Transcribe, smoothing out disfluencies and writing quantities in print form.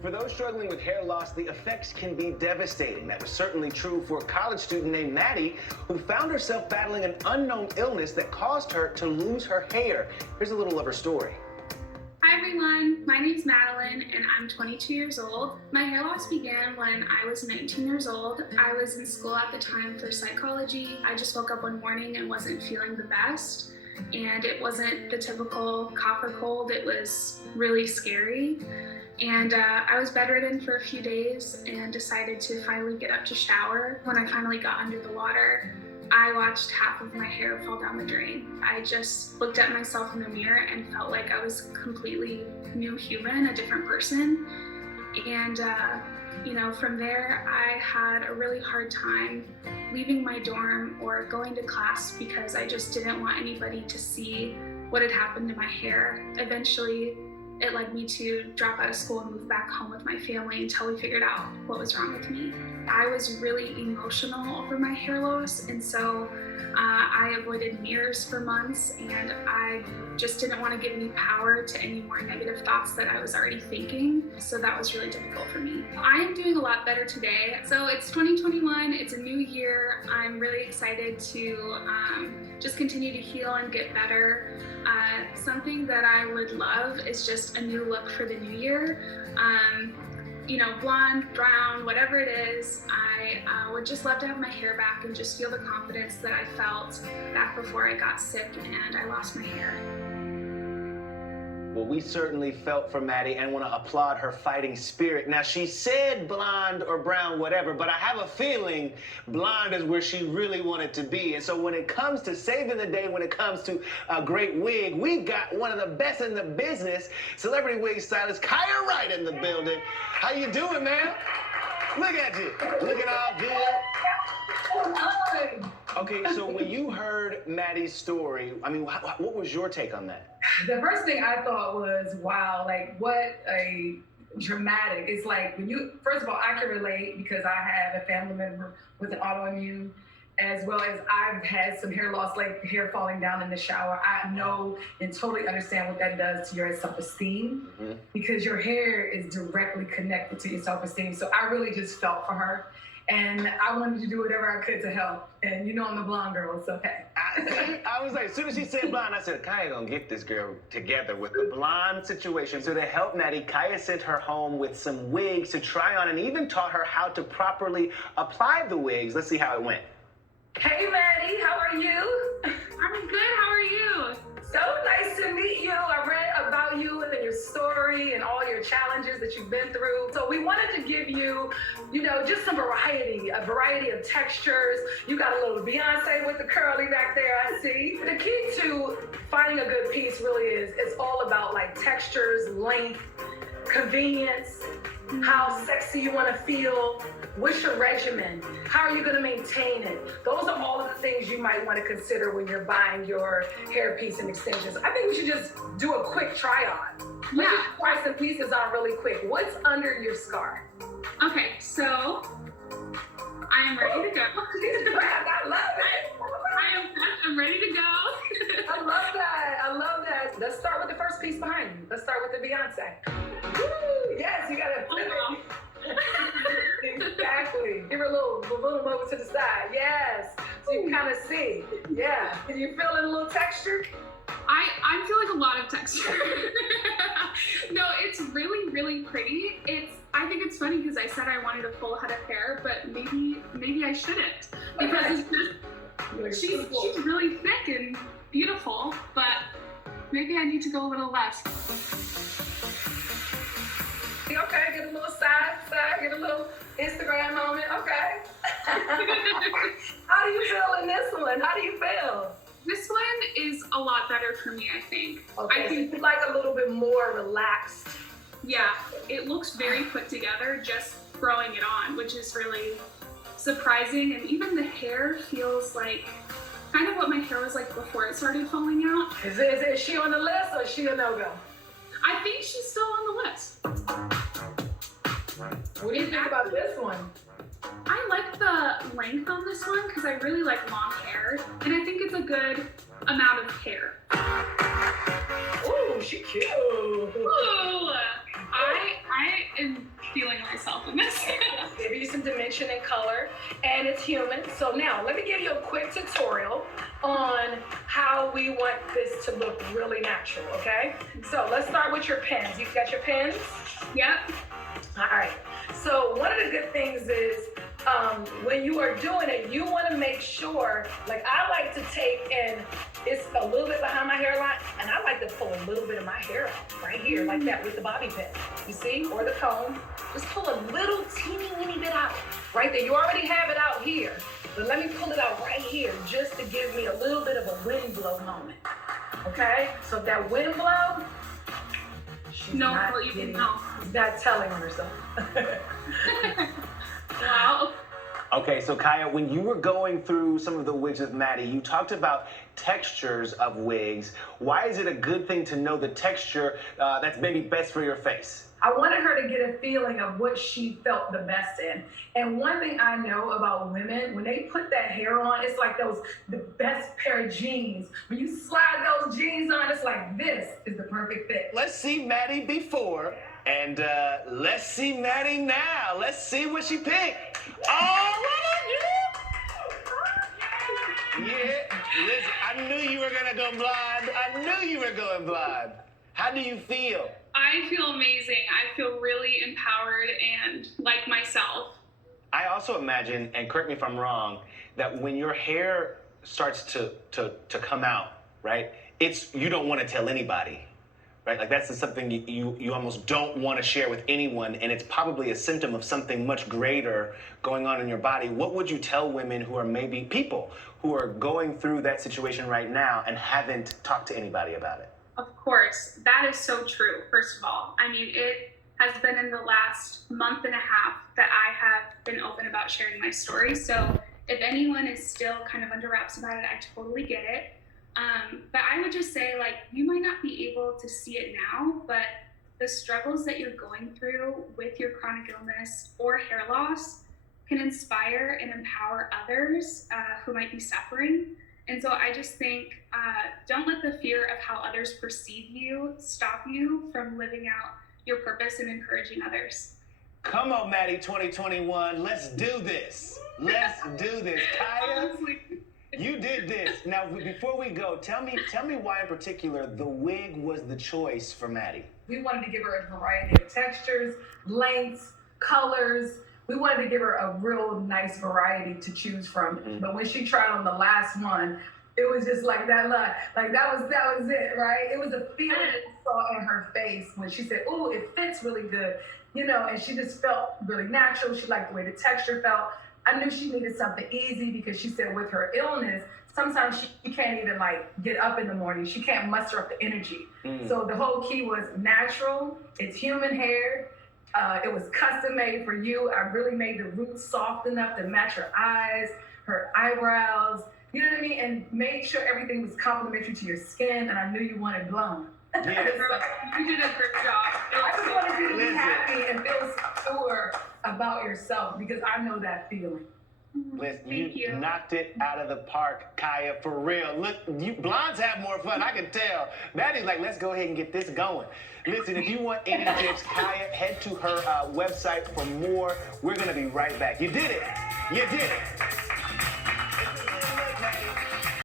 For those struggling with hair loss, the effects can be devastating. That was certainly true for a college student named Maddie, who found herself battling an unknown illness that caused her to lose her hair. Here's a little of her story. Hi everyone, my name's Madeline and I'm 22 years old. My hair loss began when I was 19 years old. I was in school at the time for psychology. I just woke up one morning and wasn't feeling the best. And it wasn't the typical cough or cold, it was really scary. And I was bedridden for a few days and decided to finally get up to shower. When I finally got under the water, I watched half of my hair fall down the drain. I just looked at myself in the mirror and felt like I was a completely new human, a different person. And from there, I had a really hard time leaving my dorm or going to class because I just didn't want anybody to see what had happened to my hair. Eventually, it led me to drop out of school and move back home with my family until we figured out what was wrong with me. I was really emotional over my hair loss, and so I avoided mirrors for months, and I just didn't want to give any power to any more negative thoughts that I was already thinking, so that was really difficult for me. I am doing a lot better today. So it's 2021, it's a new year. I'm really excited to just continue to heal and get better. Something that I would love is just a new look for the new year. Blonde, brown, whatever it is, I would just love to have my hair back and just feel the confidence that I felt back before I got sick and I lost my hair. Well, we certainly felt for Maddie and want to applaud her fighting spirit. Now, she said blonde or brown, whatever, but I have a feeling blonde is where she really wanted to be. And so when it comes to saving the day, when it comes to a great wig, we've got one of the best in the business, celebrity wig stylist Kiyah Wright in the building. How you doing, man? Look at you. Looking all good. Okay, so when you heard Maddie's story, I mean, what was your take on that? The first thing I thought was, wow, like what a dramatic. It's like when you, first of all, I can relate because I have a family member with an autoimmune, as well as I've had some hair loss, like hair falling down in the shower. I know and totally understand what that does to your self-esteem because your hair is directly connected to your self-esteem. So I really just felt for her. And I wanted to do whatever I could to help. And I'm the blonde girl, so hey. I was like, as soon as she said blonde, I said, Kiyah gonna get this girl together with the blonde situation. So to help Maddie, Kiyah sent her home with some wigs to try on and even taught her how to properly apply the wigs. Let's see how it went. Hey Maddie, how are you? I'm good, how are you? So nice to meet you. I read about you and your story and all your challenges that you've been through. So we wanted to give you, just some variety, a variety of textures. You got a little Beyonce with the curly back there, I see. The key to finding a good piece really is, it's all about like textures, length, convenience, how sexy you want to feel, what's your regimen, how are you going to maintain it. Those are all of the things you might want to consider when you're buying your hair piece and extensions. I think we should just do a quick try on. Let's just try some pieces on really quick. What's under your scar? Okay, so I am ready to go. I love it. I'm ready to go. I love that. I love that. Let's start with the first piece behind you. Let's start with the Beyonce. Woo! Yes, you gotta flip it. Exactly. Give her a little over to the side. Yes. So you kind of see. Yeah. Can you feel a little texture? I'm feeling a lot of texture. No, it's really, really pretty. I think it's funny because I said I wanted a full head of hair, but maybe I shouldn't because it's just she's really thick and beautiful, but maybe I need to go a little less. Okay, get a little side, get a little Instagram moment. Okay. How do you feel in this one? How do you feel? This one is a lot better for me, I think. Okay, I think so you like a little bit more relaxed. Yeah, it looks very put together just throwing it on, which is really surprising. And even the hair feels like kind of what my hair was like before it started falling out. Is she on the list or is she a no-go? I think she's still on the list. What do you think about this one? I like the length on this one because I really like long hair, and I think it's a good amount of hair. Ooh, she cute. Ooh, I am dimension and color, and it's human. So now, let me give you a quick tutorial on how we want this to look really natural, okay? So let's start with your pens. You got your pens? Yep. All right. So one of the good things is when you are doing it, you want to make sure, like I like to take and it's a little bit behind my hairline, and I like to pull a little bit of my hair out right here, like that with the bobby pin, you see, or the comb. Just pull a little teeny weeny bit out right there. You already have it out here, but let me pull it out right here just to give me a little bit of a wind blow moment. Okay, so if that wind blow, she's not telling on herself. Wow. Okay, so Kiyah, when you were going through some of the wigs with Maddie, you talked about textures of wigs. Why is it a good thing to know the texture that's maybe best for your face? I wanted her to get a feeling of what she felt the best in. And one thing I know about women, when they put that hair on, it's like the best pair of jeans. When you slide those jeans on, it's like this is the perfect fit. Let's see Maddie before, and let's see Maddie now. Let's see what she picked. Oh, yeah, listen, I knew you were gonna go blonde. I knew you were going blonde. How do you feel? I feel amazing. I feel really empowered and like myself. I also imagine, and correct me if I'm wrong, that when your hair starts to come out, right, you don't want to tell anybody, right? Like that's something you almost don't want to share with anyone, and it's probably a symptom of something much greater going on in your body. What would you tell women who are maybe people who are going through that situation right now and haven't talked to anybody about it? Of course, that is so true, first of all. I mean, it has been in the last month and a half that I have been open about sharing my story. So if anyone is still kind of under wraps about it, I totally get it. But I would just say, like, you might not be able to see it now, but the struggles that you're going through with your chronic illness or hair loss can inspire and empower others who might be suffering. And so I just think, don't let the fear of how others perceive you stop you from living out your purpose and encouraging others. Come on, Maddie 2021, let's do this. Let's do this. Kiyah, you did this. Now, before we go, tell me why in particular the wig was the choice for Maddie. We wanted to give her a variety of textures, lengths, colors. We wanted to give her a real nice variety to choose from. Mm-hmm. But when she tried on the last one, it was just like that was it, right? It was a feeling that you saw in her face when she said, "Oh, it fits really good," you know, and she just felt really natural. She liked the way the texture felt. I knew she needed something easy because she said with her illness, sometimes she can't even like get up in the morning. She can't muster up the energy. So the whole key was natural. It's human hair. It was custom made for you. I really made the roots soft enough to match her eyes, her eyebrows, you know what I mean? And made sure everything was complementary to your skin, and I knew you wanted blonde. Yeah. You did a great job. I just wanted you to be happy and feel secure about yourself because I know that feeling. Listen, you knocked it out of the park, Kiyah, for real. Look, you blondes have more fun, I can tell. Maddie's like, let's go ahead and get this going. Listen, if you want any tips, Kiyah, head to her website for more. We're going to be right back. You did it. You did it.